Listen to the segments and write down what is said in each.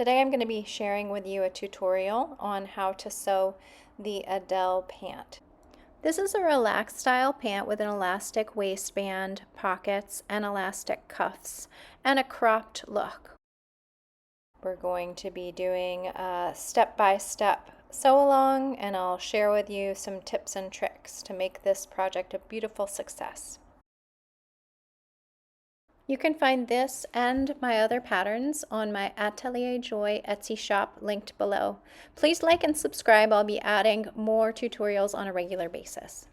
Today I'm going to be sharing with you a tutorial on how to sew the Adele pant. This is a relaxed style pant with an elastic waistband, pockets, and elastic cuffs, and a cropped look. We're going to be doing a step-by-step sew along, and I'll share with you some tips and tricks to make this project a beautiful success. You can find this and my other patterns on my Atelier Joy Etsy shop linked below. Please like and subscribe. I'll be adding more tutorials on a regular basis.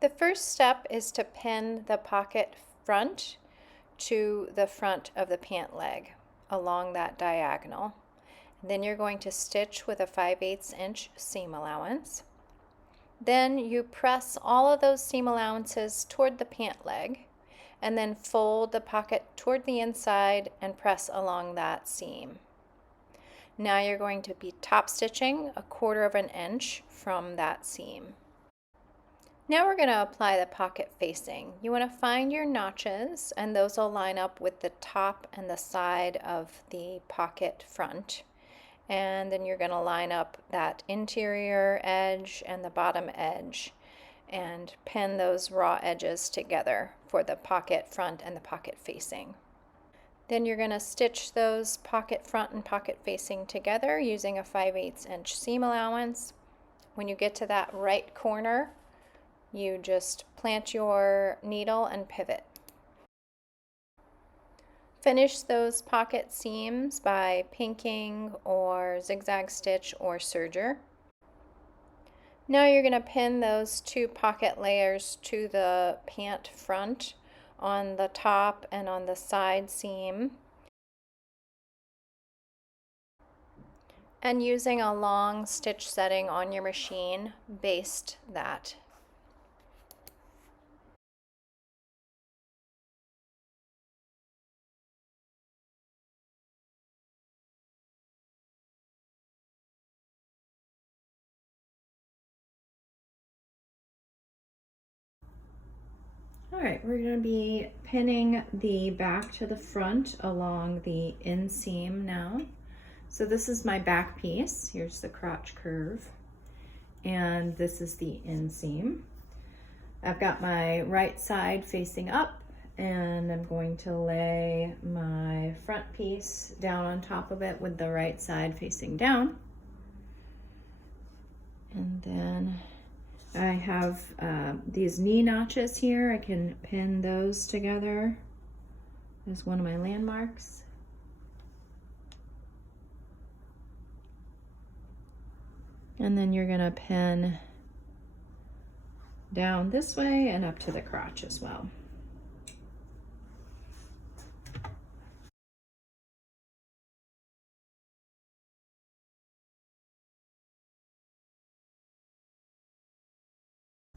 The first step is to pin the pocket front to the front of the pant leg along that diagonal. Then you're going to stitch with a 5/8 inch seam allowance. Then you press all of those seam allowances toward the pant leg, and then fold the pocket toward the inside and press along that seam. Now you're going to be top stitching 1/4 inch from that seam. Now we're going to apply the pocket facing. You want to find your notches, and those will line up with the top and the side of the pocket front. And then you're going to line up that interior edge and the bottom edge and pin those raw edges together for the pocket front and the pocket facing. Then you're going to stitch those pocket front and pocket facing together using a 5/8 inch seam allowance. When you get to that right corner, you just plant your needle and pivot. Finish those pocket seams by pinking or zigzag stitch or serger. Now you're going to pin those 2 pocket layers to the pant front on the top and on the side seam. And using a long stitch setting on your machine, baste that. All right, we're going to be pinning the back to the front along the inseam now. So this is my back piece. Here's the crotch curve, and this is the inseam. I've got my right side facing up, and I'm going to lay my front piece down on top of it with the right side facing down. And then I have these knee notches here. I can pin those together as one of my landmarks. And then you're going to pin down this way and up to the crotch as well.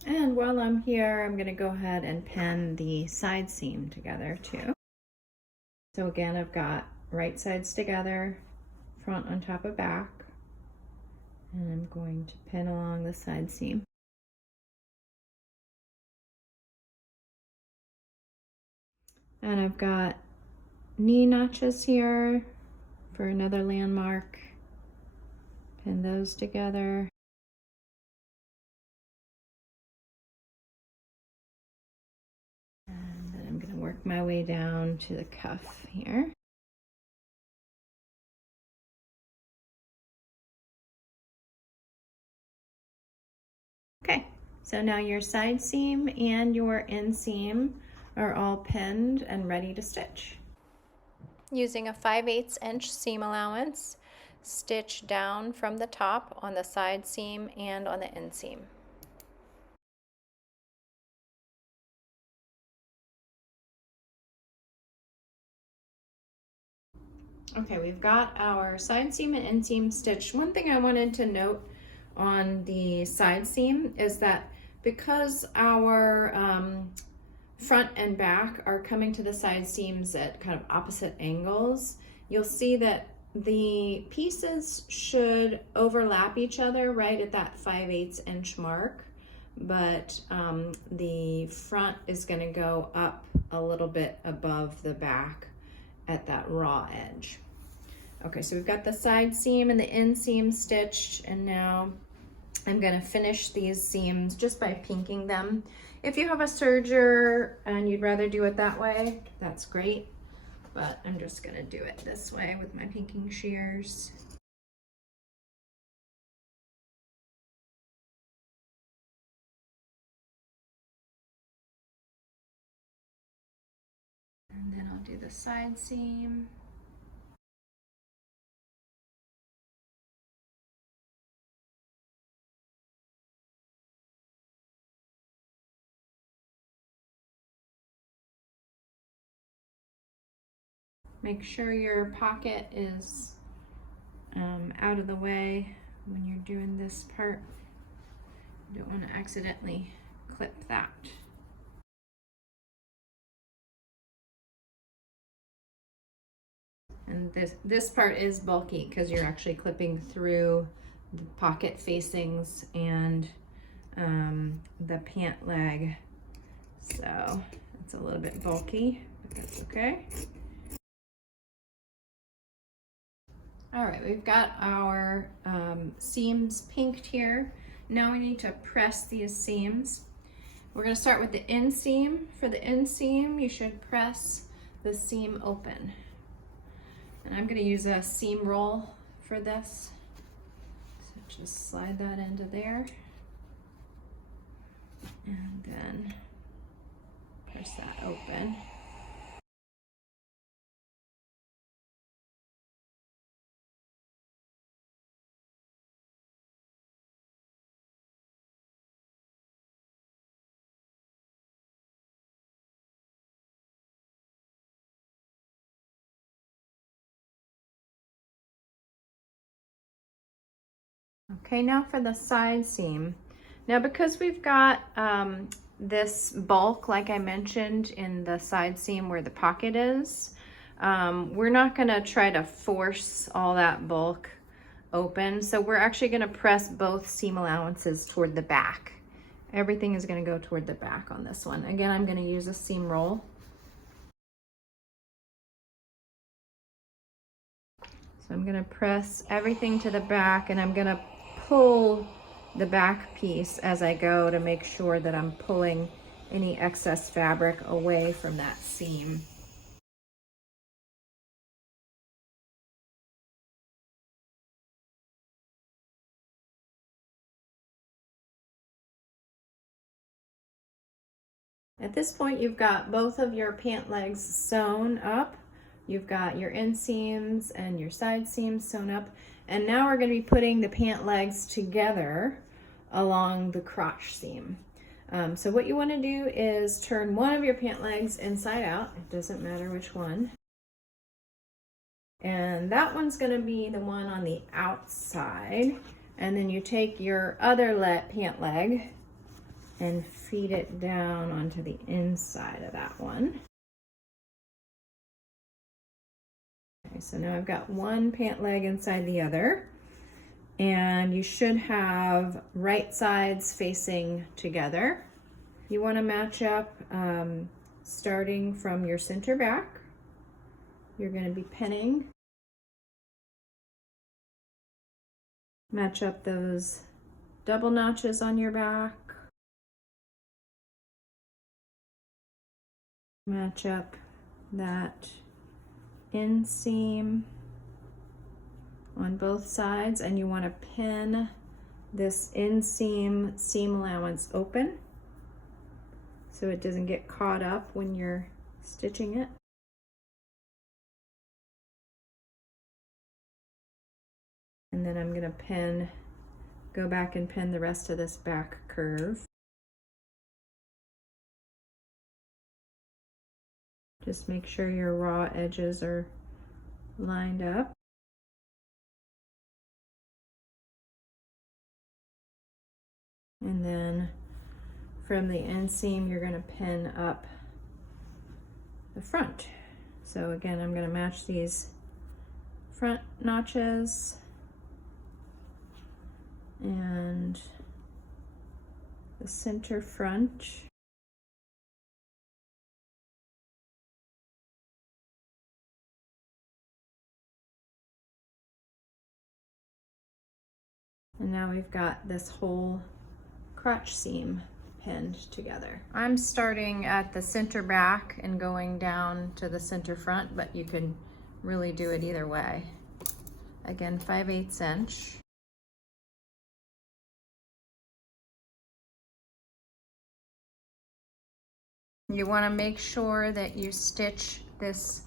And while I'm here, I'm going to go ahead and pin the side seam together too. So again, I've got right sides together, front on top of back, and I'm going to pin along the side seam. And I've got knee notches here for another landmark. Pin those together. Work my way down to the cuff here. Okay, so now your side seam and your inseam are all pinned and ready to stitch. Using a 5/8 inch seam allowance, stitch down from the top on the side seam and on the inseam. Okay, we've got our side seam and inseam stitched. One thing I wanted to note on the side seam is that because our front and back are coming to the side seams at kind of opposite angles, you'll see that the pieces should overlap each other right at that 5/8 inch mark, but the front is going to go up a little bit above the back at that raw edge. Okay, so we've got the side seam and the inseam stitched, and now I'm gonna finish these seams just by pinking them. If you have a serger and you'd rather do it that way, that's great, but I'm just gonna do it this way with my pinking shears. And then I'll do the side seam. Make sure your pocket is out of the way when you're doing this part. You don't want to accidentally clip that. And this part is bulky because you're actually clipping through the pocket facings and the pant leg. So it's a little bit bulky, but that's okay. All right, we've got our seams pinked here. Now we need to press these seams. We're gonna start with the inseam. For the inseam, you should press the seam open. And I'm gonna use a seam roll for this. So just slide that into there. And then press that open. Okay, now for the side seam. Now because we've got this bulk, like I mentioned, in the side seam where the pocket is, we're not gonna try to force all that bulk open. So we're actually gonna press both seam allowances toward the back. Everything is gonna go toward the back on this one. Again, I'm gonna use a seam roll. So I'm gonna press everything to the back, and I'm gonna pull the back piece as I go to make sure that I'm pulling any excess fabric away from that seam. At this point, you've got both of your pant legs sewn up. You've got your inseams and your side seams sewn up. And now we're going to be putting the pant legs together along the crotch seam. So what you want to do is turn one of your pant legs inside out. It doesn't matter which one. And that one's going to be the one on the outside. And then you take your other pant leg and feed it down onto the inside of that one. Okay, so now I've got one pant leg inside the other, and you should have right sides facing together. You want to match up starting from your center back. You're going to be pinning. Match up those double notches on your back. Match up that inseam on both sides, and you want to pin this inseam seam allowance open so it doesn't get caught up when you're stitching it. And then I'm going to go back and pin the rest of this back curve. Just make sure your raw edges are lined up. And then from the inseam, you're going to pin up the front. So again, I'm going to match these front notches and the center front. And now we've got this whole crotch seam pinned together. I'm starting at the center back and going down to the center front, but you can really do it either way. Again, 5/8 inch. You want to make sure that you stitch this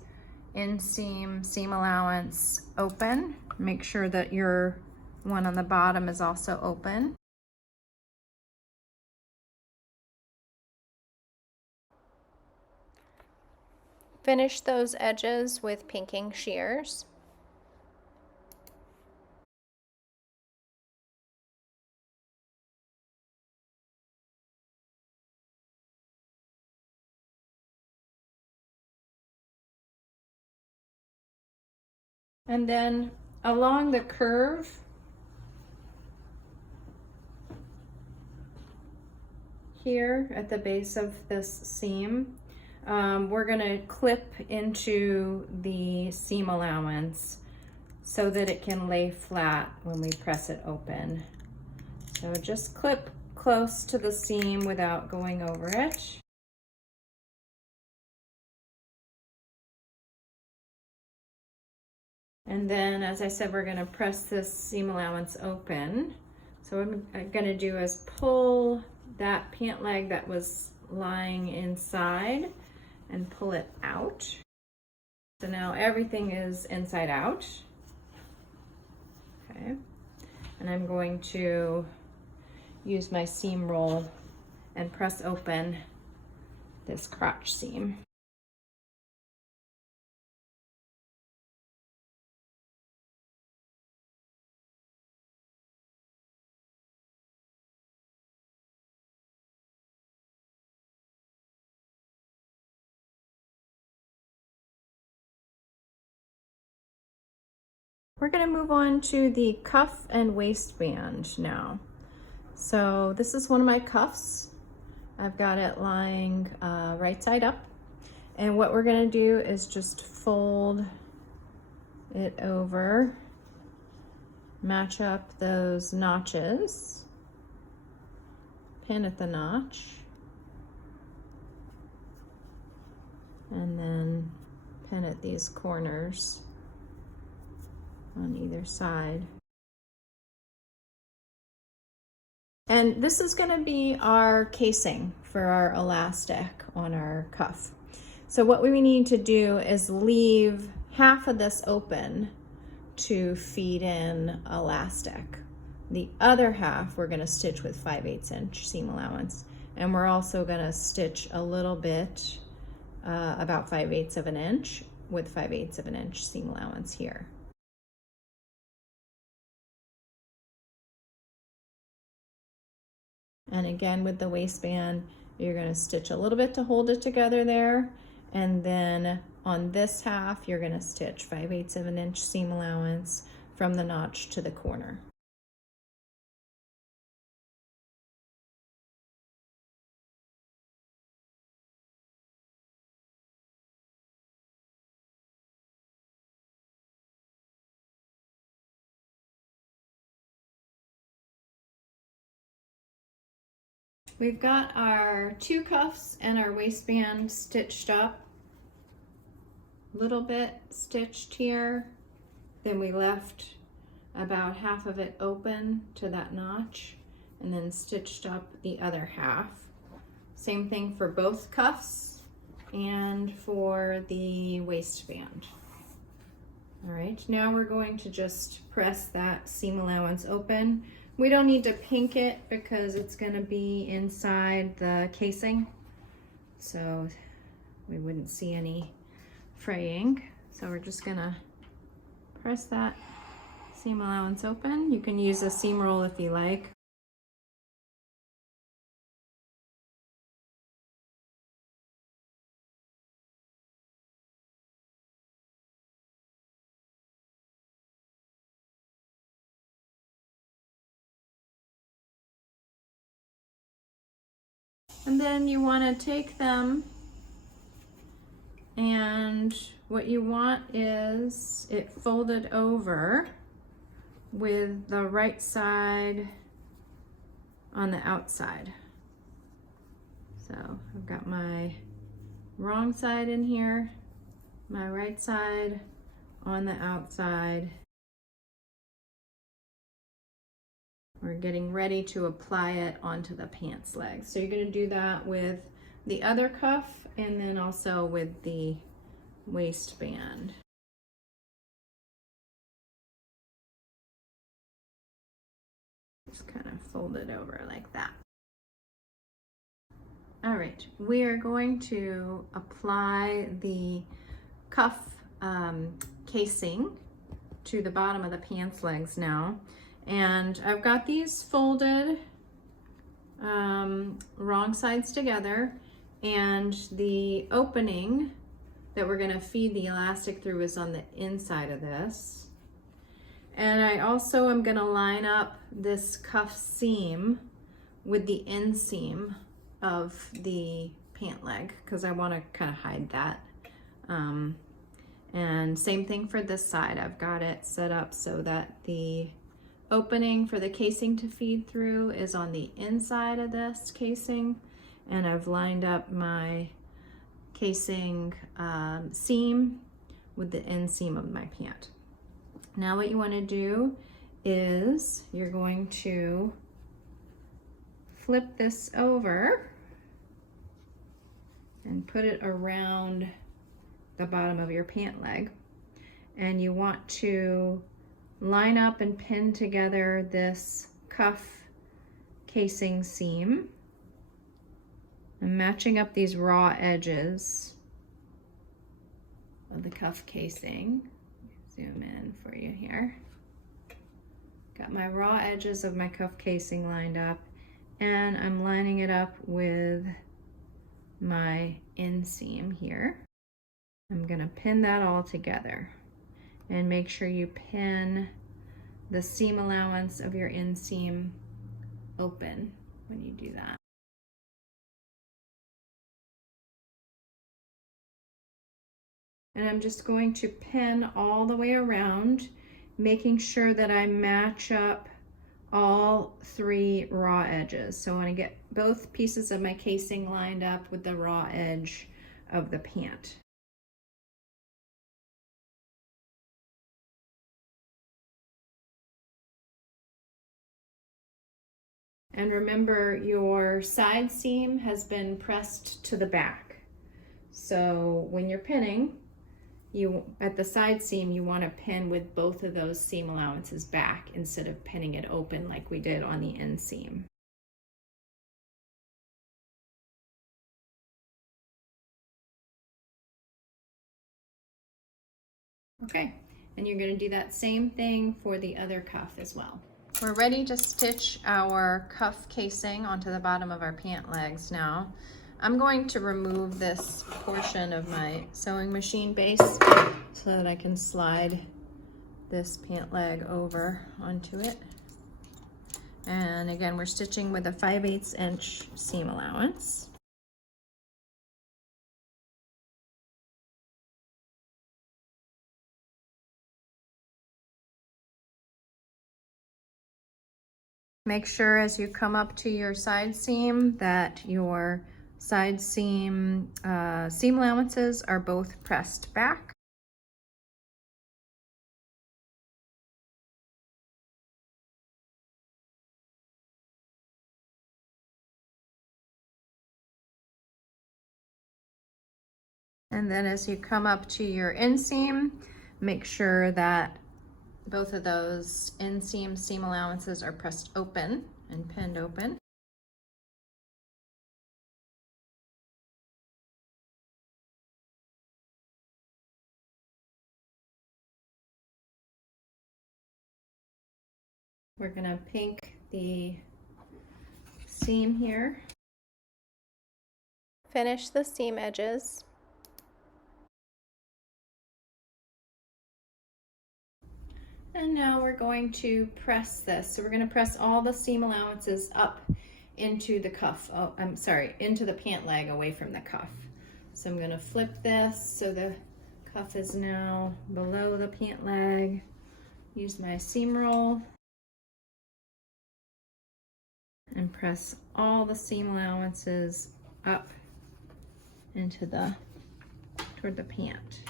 inseam seam allowance open. Make sure that your one on the bottom is also open. Finish those edges with pinking shears. And then along the curve, here at the base of this seam, we're gonna clip into the seam allowance so that it can lay flat when we press it open. So just clip close to the seam without going over it. And then, as I said, we're gonna press this seam allowance open. So what I'm gonna do is pull that pant leg that was lying inside and pull it out. So now everything is inside out. Okay. And I'm going to use my seam roll and press open this crotch seam. We're going to move on to the cuff and waistband now. So this is one of my cuffs. I've got it lying right side up. And what we're going to do is just fold it over, match up those notches, pin at the notch, and then pin at these corners on either side. And this is going to be our casing for our elastic on our cuff. So what we need to do is leave half of this open to feed in elastic. The other half we're going to stitch with 5/8 inch seam allowance, and we're also going to stitch a little bit about 5/8 of an inch with 5/8 of an inch seam allowance here. And again, with the waistband, you're going to stitch a little bit to hold it together there. And then on this half, you're going to stitch 5/8 of an inch seam allowance from the notch to the corner. We've got our two cuffs and our waistband stitched up. Little bit stitched here. Then we left about half of it open to that notch and then stitched up the other half. Same thing for both cuffs and for the waistband. All right, now we're going to just press that seam allowance open. We don't need to pink it because it's going to be inside the casing, so we wouldn't see any fraying. So we're just going to press that seam allowance open. You can use a seam roll if you like. And then you want to take them, and what you want is it folded over with the right side on the outside. So I've got my wrong side in here, my right side on the outside. We're getting ready to apply it onto the pants leg. So you're going to do that with the other cuff and then also with the waistband. Just kind of fold it over like that. All right, we are going to apply the cuff casing to the bottom of the pants legs now. And I've got these folded wrong sides together, and the opening that we're gonna feed the elastic through is on the inside of this. And I also am gonna line up this cuff seam with the inseam of the pant leg because I wanna kind of hide that. And same thing for this side. I've got it set up so that the opening for the casing to feed through is on the inside of this casing, and I've lined up my casing seam with the inseam of my pant. Now what you want to do is you're going to flip this over and put it around the bottom of your pant leg, and you want to line up and pin together this cuff casing seam. I'm matching up these raw edges of the cuff casing. Zoom in for you here. Got my raw edges of my cuff casing lined up, and I'm lining it up with my inseam here. I'm gonna pin that all together. And make sure you pin the seam allowance of your inseam open when you do that. And I'm just going to pin all the way around, making sure that I match up all 3 raw edges. So I want to get both pieces of my casing lined up with the raw edge of the pant. And remember, your side seam has been pressed to the back. So when you're pinning, at the side seam, you want to pin with both of those seam allowances back instead of pinning it open like we did on the inseam. Okay, and you're going to do that same thing for the other cuff as well. We're ready to stitch our cuff casing onto the bottom of our pant legs now. I'm going to remove this portion of my sewing machine base so that I can slide this pant leg over onto it. And again, we're stitching with a 5/8 inch seam allowance. Make sure as you come up to your side seam that your side seam seam allowances are both pressed back. And then as you come up to your inseam, make sure that both of those inseam seam allowances are pressed open and pinned open. We're gonna pink the seam here. Finish the seam edges. And now we're going to press this. So we're going to press all the seam allowances up into the cuff. Oh, I'm sorry, into the pant leg away from the cuff. So I'm going to flip this so the cuff is now below the pant leg. use my seam roll and press all the seam allowances up into toward the pant.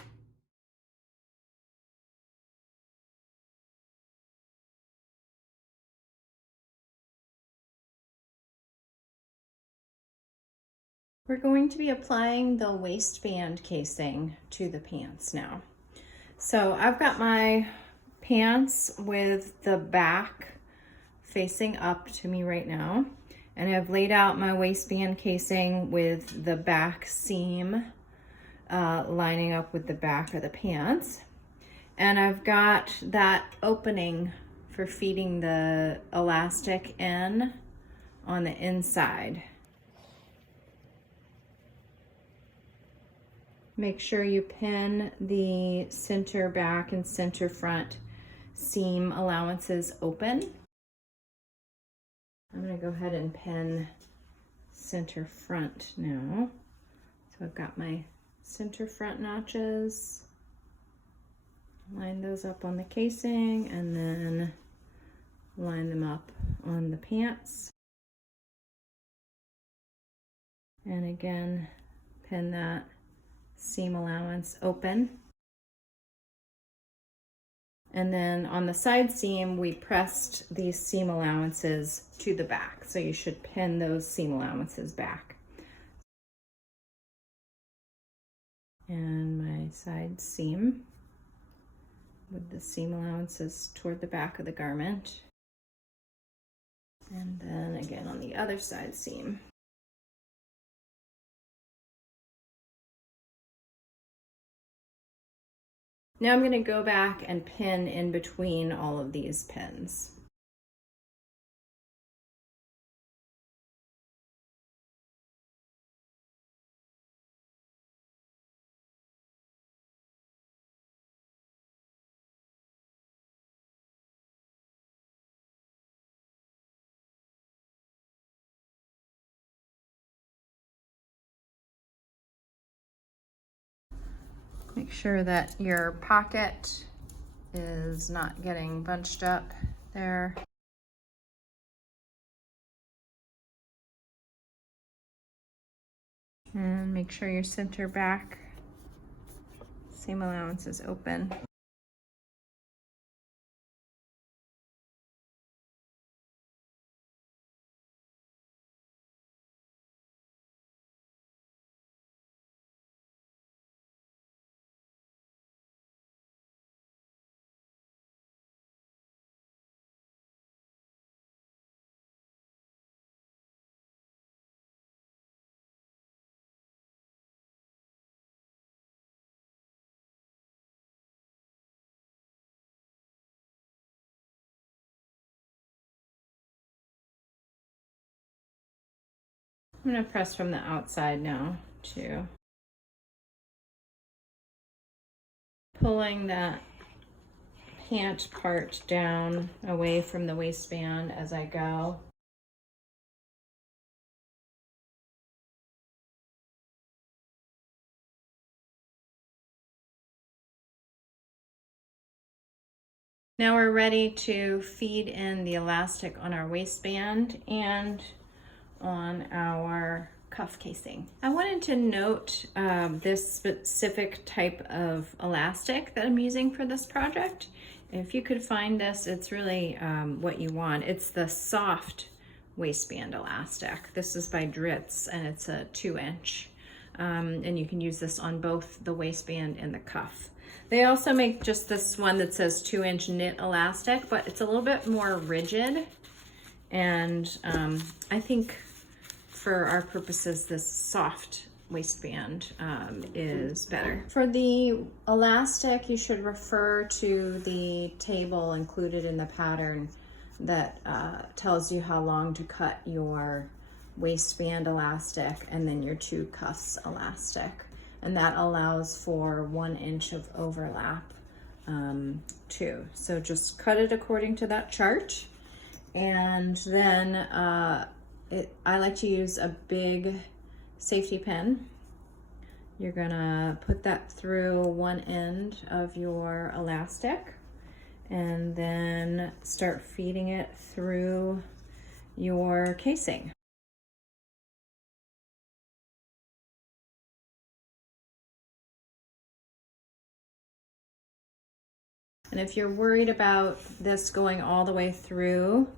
We're going to be applying the waistband casing to the pants now. So I've got my pants with the back facing up to me right now, and I've laid out my waistband casing with the back seam lining up with the back of the pants. And I've got that opening for feeding the elastic in on the inside. Make sure you pin the center back and center front seam allowances open. I'm going to go ahead and pin center front now. So I've got my center front notches. Line those up on the casing and then line them up on the pants. And again, pin that seam allowance open. And then on the side seam, we pressed these seam allowances to the back. So you should pin those seam allowances back. And my side seam with the seam allowances toward the back of the garment. And then again on the other side seam. Now I'm going to go back and pin in between all of these pins. Make sure that your pocket is not getting bunched up there. And make sure your center back seam allowance is open. I'm going to press from the outside now too. Pulling that pant part down away from the waistband as I go. Now we're ready to feed in the elastic on our waistband and on our cuff casing. I wanted to note this specific type of elastic that I'm using for this project. If you could find this, it's really what you want. It's the soft waistband elastic. This is by Dritz and it's a 2-inch. And you can use this on both the waistband and the cuff. They also make just this one that says 2-inch knit elastic, but it's a little bit more rigid. And I think for our purposes, this soft waistband is better. For the elastic, you should refer to the table included in the pattern that tells you how long to cut your waistband elastic and then your 2 cuffs elastic. And that allows for 1 inch of overlap too. So just cut it according to that chart. And then I like to use a big safety pin. You're gonna put that through one end of your elastic and then start feeding it through your casing. And if you're worried about this going all the way through,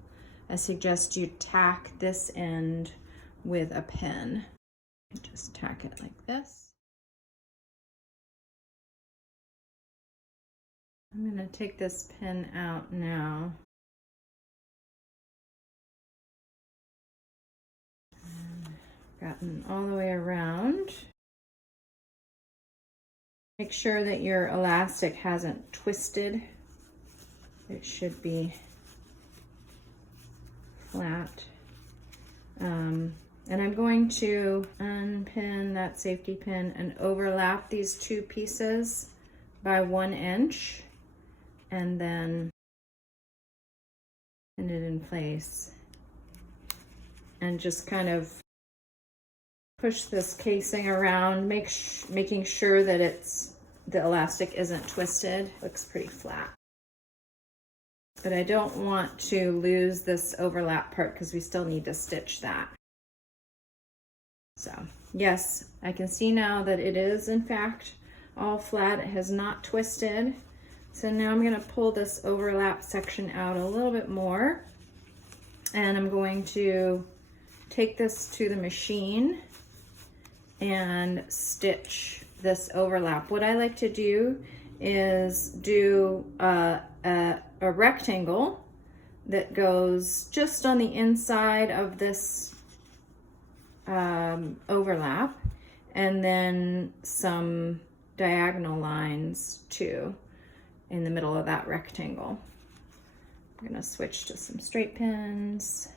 I suggest you tack this end with a pin. Just tack it like this. I'm going to take this pin out now. Gotten all the way around. Make sure that your elastic hasn't twisted. It should be flat. And I'm going to unpin that safety pin and overlap these two pieces by 1 inch, and then pin it in place. And just kind of push this casing around, making sure that the elastic isn't twisted. Looks pretty flat. But I don't want to lose this overlap part because we still need to stitch that. So yes, I can see now that it is in fact all flat. It has not twisted. So now I'm going to pull this overlap section out a little bit more, and I'm going to take this to the machine and stitch this overlap. What I like to do is do a rectangle that goes just on the inside of this overlap, and then some diagonal lines too in the middle of that rectangle. I'm going to switch to some straight pins.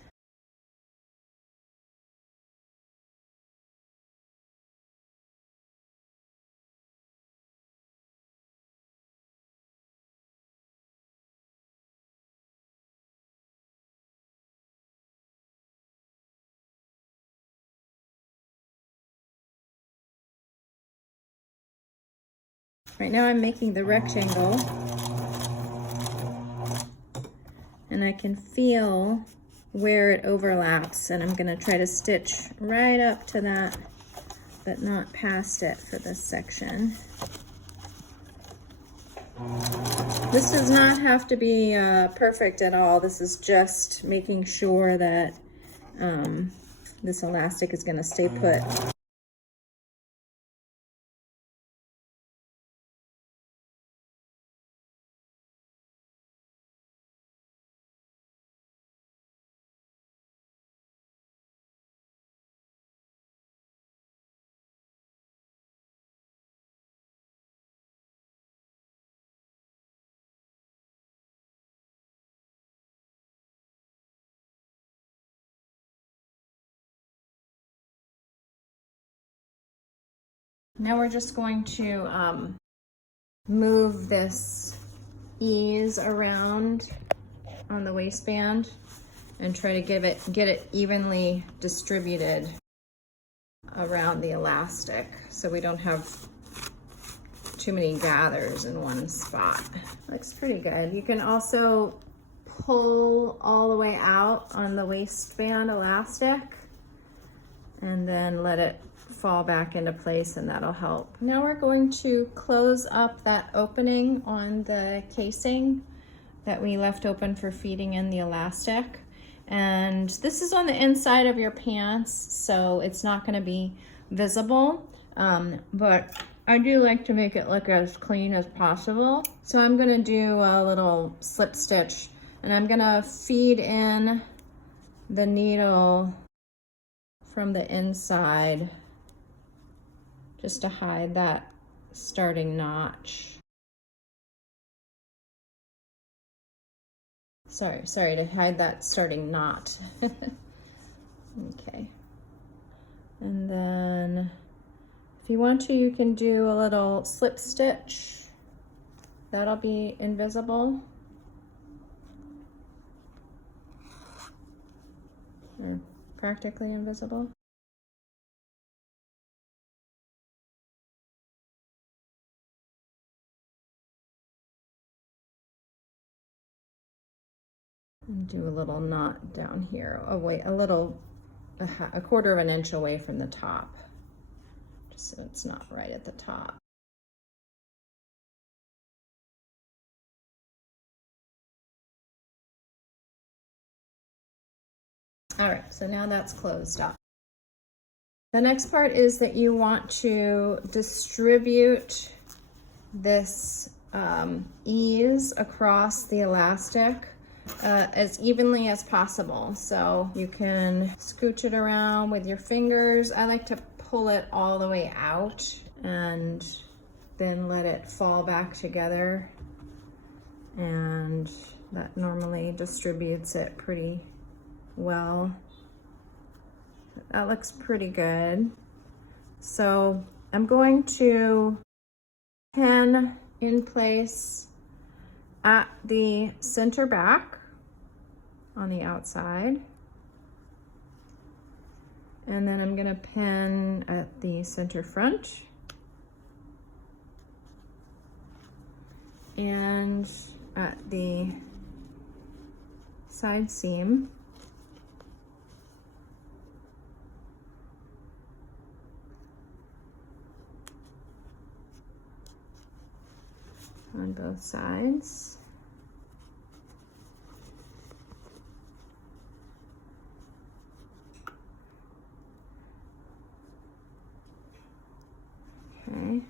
Right now I'm making the rectangle, and I can feel where it overlaps, and I'm going to try to stitch right up to that, but not past it for this section. This does not have to be perfect at all. This is just making sure that this elastic is going to stay put. Now we're just going to move this ease around on the waistband and try to get it evenly distributed around the elastic so we don't have too many gathers in one spot. Looks pretty good. You can also pull all the way out on the waistband elastic and then let it fall back into place, and that'll help. Now we're going to close up that opening on the casing that we left open for feeding in the elastic. And this is on the inside of your pants, so it's not going to be visible, but I do like to make it look as clean as possible. So I'm going to do a little slip stitch, and I'm going to feed in the needle from the inside just to hide that starting notch. Sorry, to hide that starting knot. Okay. And then if you want to, you can do a little slip stitch. That'll be invisible. Or practically invisible. And do a little knot down here, away a little, a quarter of an inch away from the top, just so it's not right at the top. All right, so now that's closed up. The next part is that you want to distribute this ease across the elastic as evenly as possible. So you can scooch it around with your fingers. I like to pull it all the way out and then let it fall back together, and that normally distributes it pretty well. That looks pretty good. So I'm going to pin in place at the center back on the outside, and then I'm going to pin at the center front and at the side seam. On both sides. Okay.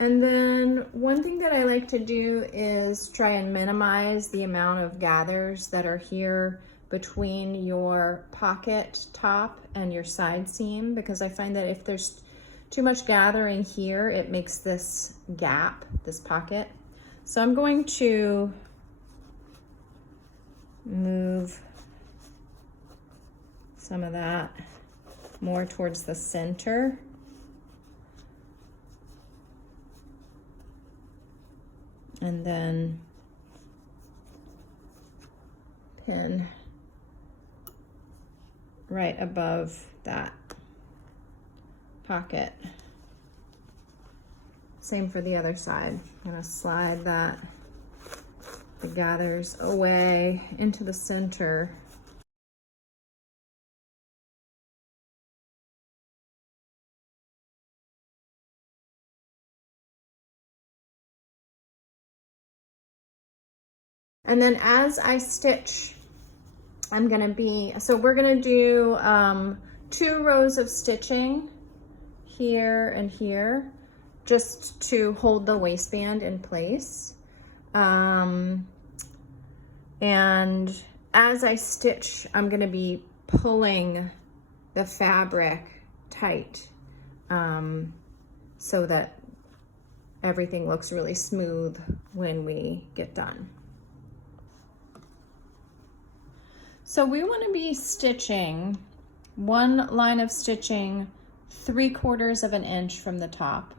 And then one thing that I like to do is try and minimize the amount of gathers that are here between your pocket top and your side seam, because I find that if there's too much gathering here, it makes this gap, this pocket. So I'm going to move some of that more towards the center. And then pin right above that pocket. Same for the other side. I'm gonna slide that, the gathers away into the center. And then as I stitch, I'm gonna we're gonna do 2 rows of stitching here and here, just to hold the waistband in place. And as I stitch, I'm gonna be pulling the fabric tight so that everything looks really smooth when we get done. So we want to be stitching one line of stitching 3/4 of an inch from the top,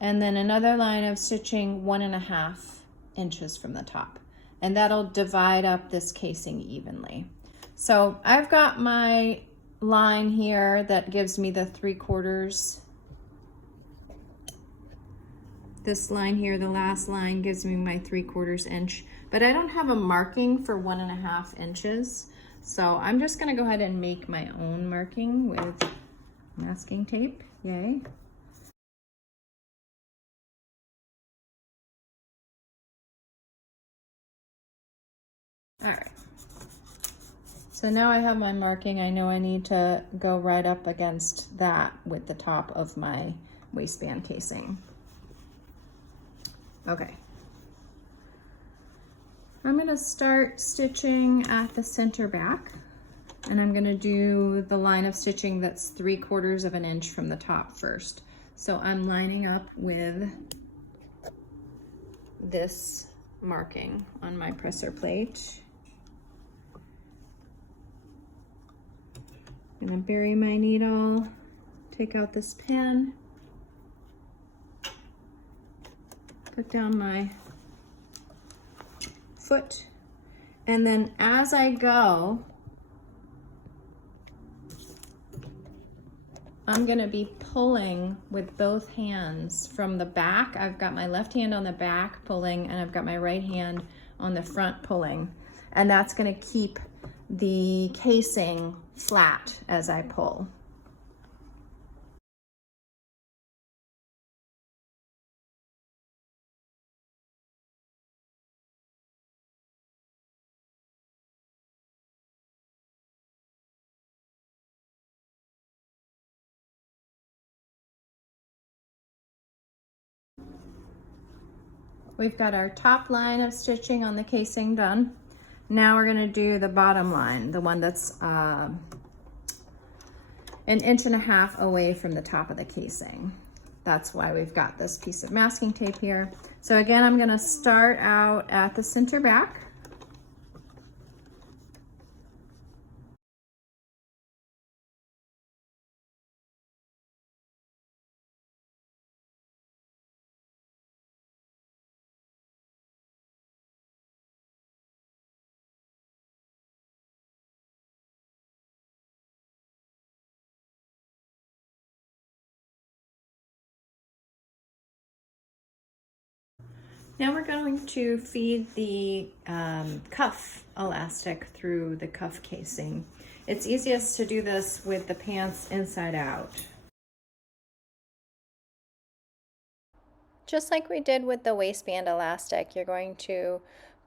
and then another line of stitching 1.5 inches from the top, and that'll divide up this casing evenly. So I've got my line here that gives me the 3/4. This line here, the last line, gives me my 3/4 inch, but I don't have a marking for 1.5 inches. So I'm just gonna go ahead and make my own marking with masking tape, yay. All right, so now I have my marking. I know I need to go right up against that with the top of my waistband casing. Okay. I'm gonna start stitching at the center back, and I'm gonna do the line of stitching that's 3/4 of an inch from the top first. So I'm lining up with this marking on my presser plate. I'm gonna bury my needle, take out this pin, put down my foot, and then as I go, I'm gonna be pulling with both hands from the back. I've got my left hand on the back pulling, and I've got my right hand on the front pulling, and that's going to keep the casing flat as I pull. We've got our top line of stitching on the casing done. Now we're going to do the bottom line, the one that's 1.5 inches away from the top of the casing. That's why we've got this piece of masking tape here. So again, I'm going to start out at the center back. Now we're going to feed the cuff elastic through the cuff casing. It's easiest to do this with the pants inside out. Just like we did with the waistband elastic, you're going to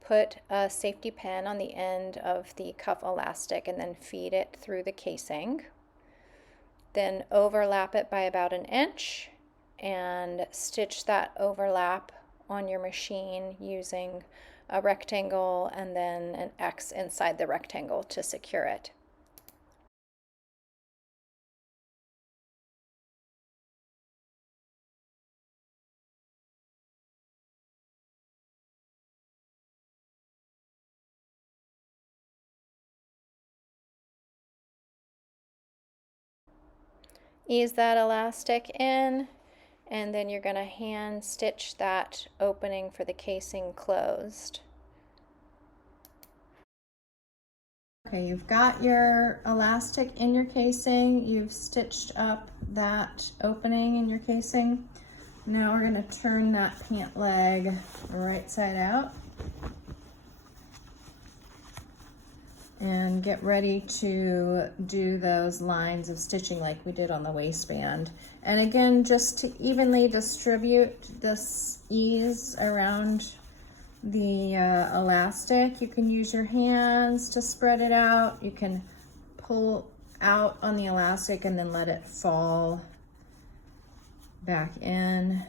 put a safety pin on the end of the cuff elastic and then feed it through the casing. Then overlap it by about 1 inch and stitch that overlap on your machine using a rectangle and then an X inside the rectangle to secure it. Ease that elastic in, and then you're going to hand stitch that opening for the casing closed. Okay, you've got your elastic in your casing, you've stitched up that opening in your casing. Now we're going to turn that pant leg right side out and get ready to do those lines of stitching like we did on the waistband. And again, just to evenly distribute this ease around the elastic, you can use your hands to spread it out. You can pull out on the elastic and then let it fall back in.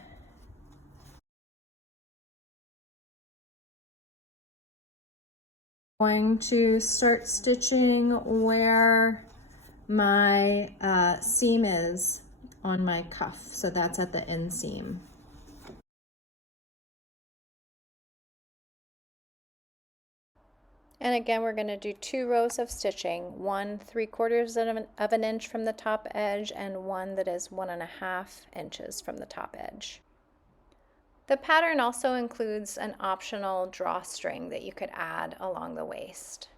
Going to start stitching where my seam is on my cuff. So that's at the inseam. And again, we're going to do 2 rows of stitching, one 3/4 of an inch from the top edge and one that is 1.5 inches from the top edge. The pattern also includes an optional drawstring that you could add along the waist.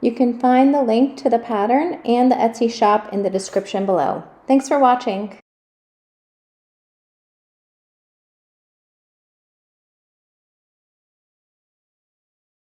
You can find the link to the pattern and the Etsy shop in the description below. Thanks for watching.